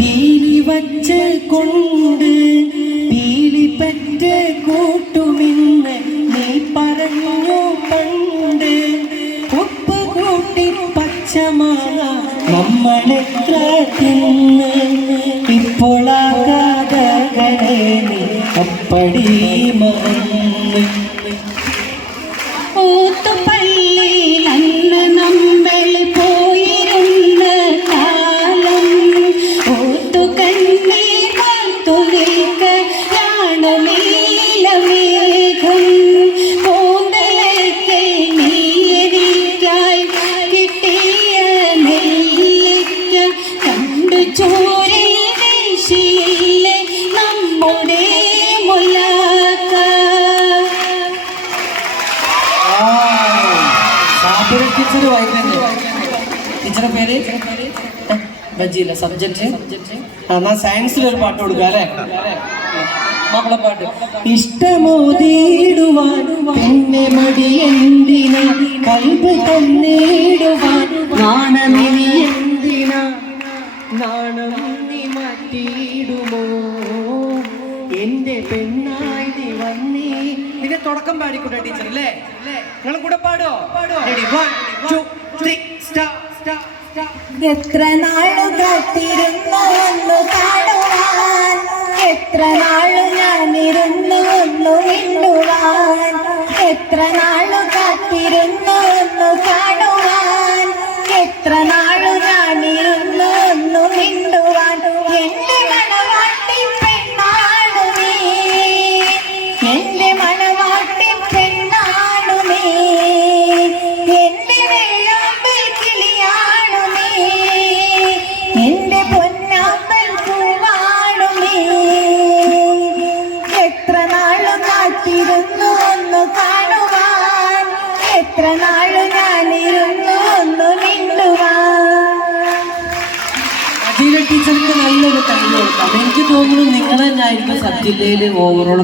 പീലി വച്ച് കൊണ്ട് പീലി പറ്റ കൂട്ടുമിന്ന് നീ പറഞ്ഞു പണ്ട് ഉപ്പ് കൂട്ടി പച്ചമാങ്ങ നമ്മളെത്ര തിന്ന് ഇപ്പോൾ ആ കഥകളെ നീ അപ്പടി മറന്ന് ഊത്തുപള്ളിയിൽ അന്ന് നമ്മൾ പോയിരുന്ന കാലം ഊത്തുകണ്ണീർ കാത്തുനിൽക്കയാണ് നീലമേഘം കൂന്തലയ്ക്കൽ നീരിക്കായി കിട്ടിയ നെല്ലിക്ക കണ്ടു ചോരിൽ വീശിയില്ലേ നമ്മുടെ മുലാക്ക. ടീച്ചർ വായിക്കണ്ടേ? ടീച്ചറെ പേര് ബജിയില്ല. സബ്ജക്റ്റ് എന്നാ സയൻസിലൊരു പാട്ട് കൊടുക്കുക അല്ലേ? മാപ്പിളപ്പാട്ട്. ഇഷ്ടമോതിടുവാൻ പിന്നെ മടി എന്തിനാ, കൽബ് തന്നിടുവാൻ നാണമിനി എന്തിനാ, നാണം നീ മാറ്റിയിടുമോ എന്റെ പെണ്ണായി നീ വന്നേ. ഇതിന്റെ തുടക്കം പാടിക്കൂടെ ടീച്ചർ അല്ലേ? നിങ്ങൾ കൂടെ പാടോ? Ready 1 2 3 start. എത്ര നാളു കാത്തിരുന്നു ഒന്ന് കാണുവാൻ, എത്ര നാളു ഞാനിരുന്നു ഒന്ന് മിണ്ടുവാൻ, എത്ര നാളു കാത്തിരുന്നു ഒന്ന് കാണുവാൻ, എത്ര നാളു ഞാനിരുന്നു ഒന്ന് മിണ്ടുവാൻ. എന്റെ മണവാട്ടി പെണ്ണാണു നീ, എന്റെ മണവാട്ടി പെണ്ണാണു നീ, എന്റെ വെള്ളാമ്പൽ കിളിയാണു നീ, എന്റെ പൊന്നാമ്പൽ പൂവാണു നീ. എത്ര നാളു കാത്തിരുന്നു ഒന്ന് കാണുവാൻ, എത്ര നാളു ഞാനിരുന്നു ഒന്ന് മിണ്ടുവാൻ. ടീച്ചർക്ക് നല്ലൊരു കഴിവ് കൊടുക്കാം. എനിക്ക് തോന്നുന്നു നിങ്ങൾ തന്നെ ആയിരിക്കും സബ് ജില്ലയിൽ ഓവറോൾ